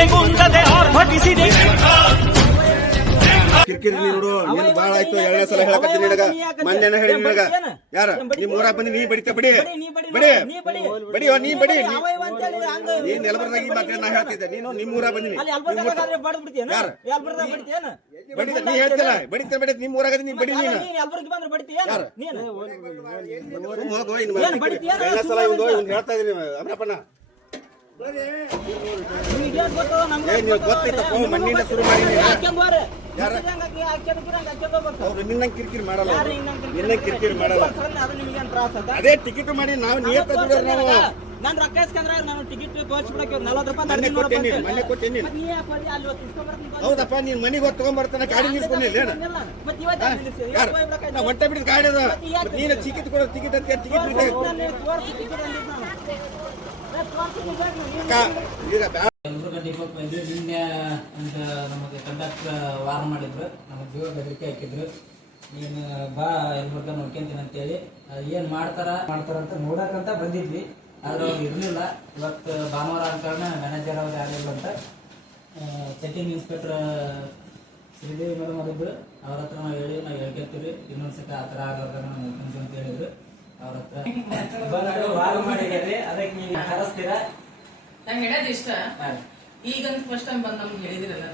ಗುಂಡಿದೆ ಗುಂಡದೆ ಆರ್ಭಟಿಸಿದೆ. ಕಿರಿಕಿರಿ ನೋಡು ನೀನು ಬಾಳ ಆಯ್ತು. 2ನೇ ಸಲ ಹೇಳಕತ್ತೀನಿ ನಿನಗ, ಮೊನ್ನೆನ ಹೇಳಿ ನಿನಗ. ಯಾರ ನಿಮ್ ಊರಾಗ ಬಂದಿ ನೀ ಬಡಿತ ಬಡಿ ಬಡಿ ಬಡಿಯೋ ನೀ ಬಡಿ. ನೀನ್ ನೆಲಬರ್ದಾಗ ಈ ಮಾತ್ರ ನಾ ಹೇಳ್ತಿದ್ದೆ. ನೀನು ನಿಮ್ ಊರಾಗ ಬಂದಿನಿ ಯಾರ ಬಡಿತ ನೀ ಹೇಳ್ತಿಲ್ಲ. ಬಡಿತ ಬಡಿ ನಿಮ್ ಊರಾಗ ನೀ ಬಡಿ. ನೀನು ಯಾರ ಹೋಗೋ ಇನ್ನು 2ನೇ ಸಲ ಇವ್ನು ಹೇಳ್ತಾ ಇದೀನಿ ಅಮ್ಮಪ್ಪಣ್ಣ. ನೀವು ಗೊತ್ತಿತ್ತಪ್ಪ ಮಣ್ಣಿಂದ ಶುರು ಮಾಡಿ ನಿನ್ನ ಕಿರಿಕಿರಿ ಮಾಡಲ್ಲ. ನಿನ್ನ ಕಿರಿಕಿರಿ ಮಾಡಲ್ಲ. ಅದೇ ಟಿಕೆಟ್ ಮಾಡಿ ನಾವು ನಿಯತ್ತ ದುಡಿಯೋರು ನಾವು. ನಾನು ರೊಕ್ಕ ಇಸ್ಕಂದ್ರೆ ನಾನು ಟಿಕೆಟ್ ತೋರಿಸ್ಬಿಡಕ್ಕೆ 40 ರೂಪಾಯಿ ಮನೆ ಕೊಟ್ಟೇನಿ. ಹೌದಪ್ಪ ನೀನ್ ಮನೆಗೆ ಹೊತ್ತು ತಗೊಂಡ್ಬರ್ತಾನೆ ಗಾಡಿ ನಿಲ್ಸ್ಕೊಂಡಿಲ್ಲ ಹೊಟ್ಟೆ ಬಿಡಿದ ಗಾಡಿ ಅದ. ನೀನು ಟಿಕೆಟ್ ಕೊಡೋ ಟಿಕೆಟ್ ಅಂತ ಟಿಕೆಟ್ ದೀಪಕ್ ಬಂದ್ವಿ. ನಿನ್ನೆ ಅಂತ ನಮಗೆ ಕಂಡಕ್ಟರ್ ವಾರ ಮಾಡಿದ್ರು, ನಮಗೆ ಜೀವ ಬೆದರಿಕೆ ಹಾಕಿದ್ರು. ನೀನು ಬಾ ಎಲ್ಬರ್ಗ ನೋಡ್ಕೊಂತೀನಿ ಅಂತೇಳಿ ಏನು ಮಾಡ್ತಾರಂತ ನೋಡಕ್ಕಂತ ಬಂದಿದ್ವಿ. ಆದ್ರೆ ಅವ್ರು ಇರಲಿಲ್ಲ. ಇವತ್ತು ಭಾನುವಾರ ಆದ ಕಾರಣ ಮ್ಯಾನೇಜರ್ ಅವ್ರು ಯಾರಿಲ್ಲ ಅಂತ ಚೆಕಿಂಗ್ ಇನ್ಸ್ಪೆಕ್ಟರ್ ಶ್ರೀದೇವಿ ಮೇಡಮ್ ಅವರಿದ್ರು. ಅವ್ರ ಹತ್ರ ನಾವು ಹೇಳ್ಕೊತೀವಿ ಇನ್ನೊಂದ್ಸತಿ ಆ ಥರ ಆಗೋದ ನೋಡ್ಕೊಂತ ಅಂತ ಹೇಳಿದ್ರು. ಅವ್ರ ಹತ್ರ ವಾರ ಮಾಡಿದ್ದಾರೆ. ಅದಕ್ಕೆ ನೀವು ಕರೆಸ್ತೀರಾ? ನಂಗೆ ಹೇಳೋದು ಇಷ್ಟ. ಈಗಂತ ಫಸ್ಟ್ ಟೈಮ್ ಬಂದ್ ನಮ್ಗೆ ಹೇಳಿದಿರಲ್ಲ,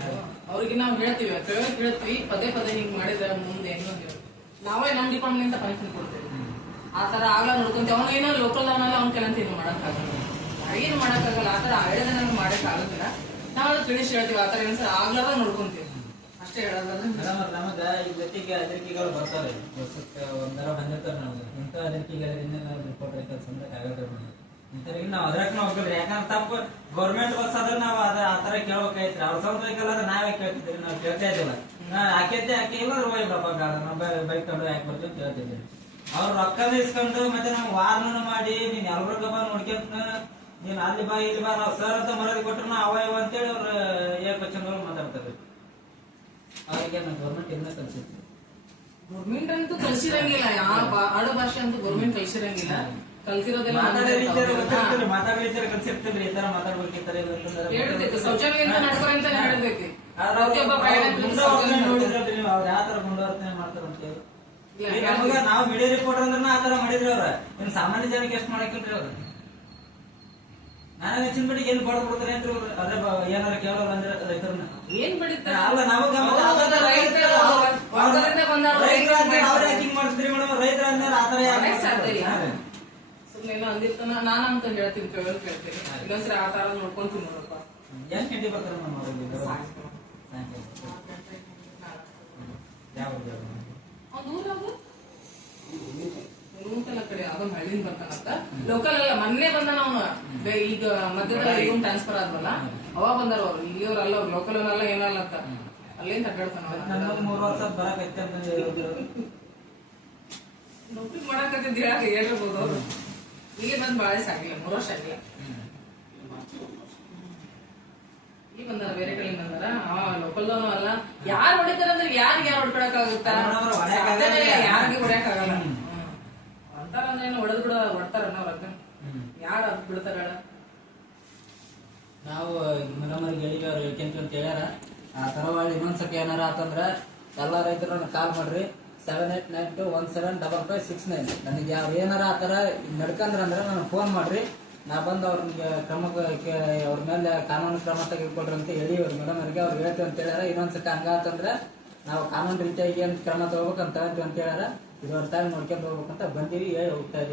ಅವ್ರಿಗೆ ನಾವು ಹೇಳ್ತೀವಿ ಹೇಳ್ತೀವಿ ಪದೇ ಪದೇ ಹಿಂಗ್ ಮಾಡಿದ್ರೆ ಮುಂದೆ ಹೆಂಗ್ ನಾವೇ ನಮ್ ಡಿಪಾರ್ಟ್ಮೆಂಟ್ ಇಂದ ಪನಿಷ್ಮೆಂಟ್ ಕೊಡ್ತೀವಿ. ಆ ತರ ಆಗ್ಲಾ ನೋಡ್ಕೊಂತೀವಿ. ಅವನ ಏನೋ ಲೋಕಲ್ ಅವನಲ್ಲ ಅವ್ನ ಕೆಲಂತ ಏನು ಮಾಡಕ್ಕಾಗಲ್ಲ, ಏನು ಮಾಡಕ್ಕಾಗಲ್ಲ. ಆ ತರ ಹೇಳಿದ್ರೆ ನಮ್ಗೆ ಮಾಡಕ್ ಆಗೋದಿಲ್ಲ. ನಾವ್ ತಿಳಿಸಿ ಹೇಳ್ತೀವಿ. ಆ ತರ ಏನ್ ಸರ್ ಆಗ್ಲಾರ ನೋಡ್ಕೊಂತೀವಿ ಅಷ್ಟೇ ಹೇಳೋದಲ್ಲ. ನಮಗ ಈ ಜೊತೆಗೆ ಅದರಿಕೆಗಳು ಬರ್ತಾವೆ. ವರ್ಷಕ್ಕೆ ಒಂದರ ಬಂದಿರ್ತಾರೆ. ನಮ್ಗೆ ಇಂಥ ಅದರಿಕೆಗಳಿಂದ ನಾವು ರಿಪೋರ್ಟ್ ಕೆಲಸ ಆಗತ್ತೆ. ಇಂಥವ್ರಿಗೆ ನಾವು ಅದ್ರಾಗ ಹೋಗಿದ್ರಿ. ಯಾಕಂದ್ರೆ ತಪ್ಪು ಗೌರ್ಮೆಂಟ್ ಬಸ್ ಆದ್ರೆ ನಾವು ಅದ ಆ ತರ ಕೇಳ್ಬೇಕಾಯ್ತ್ರಿ. ಅವ್ರ ಸ್ವಂತ ವೆಹಿಕಲ್ ಆದ್ರೆ ನಾವೇ ಕೇಳ್ತಿದ್ರಿ, ನಾವು ಕೇಳ್ತಾ ಇದ್ದಿಲ್ಲ. ಹಾಕೈತೆ ಹಾಕಿ ಇಲ್ಲ ಹೋಗ್ಬಿಡಪ್ಪ ನಾವು ಬೈಕ್ ತಗೊಂಡು ಯಾಕೆ ಬರ್ತೀವಿ ಅಂತ ಕೇಳ್ತಿದ್ವಿ. ಅವ್ರು ರೊಕ್ಕದ ಇಸ್ಕೊಂಡು ಮತ್ತೆ ನಾವು ವಾರ್ನ ಮಾಡಿ ನೀನ್ ಎಲ್ರಿಗ ಬಾ ನೋಡ್ಕೊಂತ ನೀನ್ ಅಲ್ಲಿ ಬಾ ಇಲ್ಲಿ ಬಾ ನಾವು ಸರ್ ಅಂತ ಮರದಿ ಕೊಟ್ರು ಅವಯವ ಅಂತೇಳಿ ಅವ್ರ ಏಕವಚನಗಳು ಮಾತಾಡ್ತಾರೆ. ಅವ್ರಿಗೆ ನಾವು ಗೌರ್ಮೆಂಟ್ ಇಂದ ಕಲ್ಸಿದ್ವಿ. ಗೌರ್ಮೆಂಟ್ ಅಂತೂ ಕಲ್ಸಿರಂಗಿಲ್ಲ, ಯಾವ ಆಡೋ ಭಾಷೆ ಅಂತೂ ಗೌರ್ಮೆಂಟ್ ಕಲ್ಸಿರಂಗಿಲ್ಲ. ಕಲ್ತಿರೋದೆಲ್ಲ ಕಲ್ಸಿರ್ತಿದ್ರಿ. ಈ ತರ ಮಾತಾಡ್ಬೇಕಿರ್ತಾರೆ ಹೇಳ್ಬೇಕು. ಶೌಚಾಲಯದಿಂದ ನಡ್ಕೊ ಅಂತ ಹೇಳ್ಬೇಕು. ನೋಡಿದ್ರಿ ನೀವು ಅವ್ರು ಯಾವ ತರ ಮುಂದುವರ್ತನೆ ಮಾಡ್ತಾರಂತೇಳಿ. ನಾವು ಮೀಡಿಯಾ ರಿಪೋರ್ಟರ್ ಅಂದ್ರೆ ಆ ತರ ಮಾಡಿದ್ರಿ. ಅವ್ರ ಇನ್ ಸಾಮಾನ್ಯ ಜನಕ್ಕೆ ಎಷ್ಟು ಮಾಡಕ್ಕಿಲ್ರಿ ಅವ್ರು. ನಾನು ಹೆಚ್ಚಿನ ಬಡಿಗೆ ಏನ್ ಬಡ್ದು ಬಿಡ್ತಾರೆ ಅಂತ ಅದೇ ಏನಾರ ಕೇಳೋರು ಅಂದ್ರೆ ರೈತರನ್ನ ಏನ್ ಬಡಿತಾರೆ ಅಲ್ಲ ನಮಗ ಅವ್ರ ಹ್ಯಾಕಿಂಗ್ ಮಾಡ್ತಿದ್ರಿ ಮೇಡಮ್. ರೈತರ ಅಂದ್ರೆ ಆತರ ಸುಮ್ಮನೆ ಅಂದಿರ್ತಾನ ನಾನು ಅಂತ ಹೇಳ್ತೀನಿ, ಕೇಳ್ತೀನಿ. ಇನ್ನೊಂದ್ಸರಿ ಆ ತರ ನೋಡ್ಕೊಂತೀನಿ ನೋಡಪ್ಪ. ಎಷ್ಟು ಗಂಟೆ ಬರ್ತಾರೆ ನಮ್ಮ ಊಟಲ ಕಡೆ ಅದೊಂದು ಹಳ್ಳಿನ ಬರ್ತಾನಂತ. ಲೋಕಲ್ ಅಲ್ಲ, ಮೊನ್ನೆ ಬಂದಾನ ಅವನು. ಈಗ ಮಧ್ಯದಲ್ಲಿ ಇವನ್ ಟ್ರಾನ್ಸ್ಫರ್ ಆದ್ವಲ್ಲ ಅವಾಗ ಬಂದಾರ ಅವ್ರು. ಇಲ್ಲಿಯವ್ರಲ್ಲ, ಅವ್ರು ಲೋಕಲ್ ಅವರಲ್ಲ ಏನಲ್ಲ ಅಂತ ಅಲ್ಲೇನ್ ತಡ್ತಾನ. 3 ವರ್ಷ ಬರಕೈತೆ ಅಂತ ನೌಕರಿ ಮಾಡಕತ್ತಿದ್ ಹೇಳಿರ್ಬೋದು. ಅವ್ರು ಇಲ್ಲಿ ಬಂದ್ ಬಾಳ ಆಗಿಲ್ಲ, 3 ವರ್ಷ ಆಗಿಲ್ಲ. ಈ ಬಂದಾರ, ಬೇರೆ ಕಡೆ ಬಂದಾರ. ಲೋಕಲ್ ಅಲ್ಲ. ಯಾರು ಹೊಡಿತಾರ ಅಂದ್ರೆ ಯಾರಿಗೆ ಯಾರು ಹೊಡ್ಕೊಳಕ್ ಆಗುತ್ತಾ? ಯಾರಿಗೆ ಹೊಡ್ಯಾಕ್ ಆಗಲ್ಲ. ಅಂತಾರ ಅಂದ್ರೆ ಏನು ಹೊಡೆದ್ ಬಿಡ ಹೊಡ್ತಾರ ಅವ್ರಕ್ಕ. ಯಾರು ಅದ್ ಬಿಡ್ತಾರ? ನಾವು ಮೇಡಮರಿಗೆ ಹೇಳಿವಿ, ಅವ್ರು ಹೇಳ್ಕೊಂತೀವಿ ಅಂತ ಹೇಳ್ಯಾರ. ಆ ತರವಾಗಿ ಇನ್ನೊಂದ್ಸತಿ ಏನಾರ ಆತಂದ್ರ ಎಲ್ಲಾ ರೈತರು ಕಾಲ್ ಮಾಡ್ರಿ 7892175569. ನನಗೆ ಯಾವ ಏನಾರ ಆ ತರ ನಡ್ಕಂದ್ರ ಅಂದ್ರೆ ನನಗೆ ಫೋನ್ ಮಾಡ್ರಿ. ನಾ ಬಂದು ಅವ್ರಿಗೆ ಅವ್ರ ಮೇಲೆ ಕಾನೂನು ಕ್ರಮ ತೆಗೆದುಕೊಡ್ರಿ ಅಂತ ಹೇಳಿ ಅವ್ರ ಮೇಡಮ್ ಅವ್ರಿಗೆ ಅವ್ರು ಹೇಳ್ತೀವಿ ಅಂತ ಹೇಳ್ಯಾರ. ಇನ್ನೊಂದ್ಸತಿ ಹಂಗಾತಂದ್ರೆ ನಾವು ಕಾನೂನು ರೀತಿಯಾಗಿ ಏನ್ ಕ್ರಮ ತಗೋಬೇಕಂತ ಹೇಳ್ತೀವಿ ಅಂತ ಹೇಳ್ಯಾರ. ಇದೊಂದು ಟೈಮ್ ನೋಡ್ಕೊಂಡು ಹೋಗ್ಬೇಕಂತ ಬಂದಿವಿ, ಹೇಳಿ ಹೋಗ್ತಾ ಇದೀವಿ.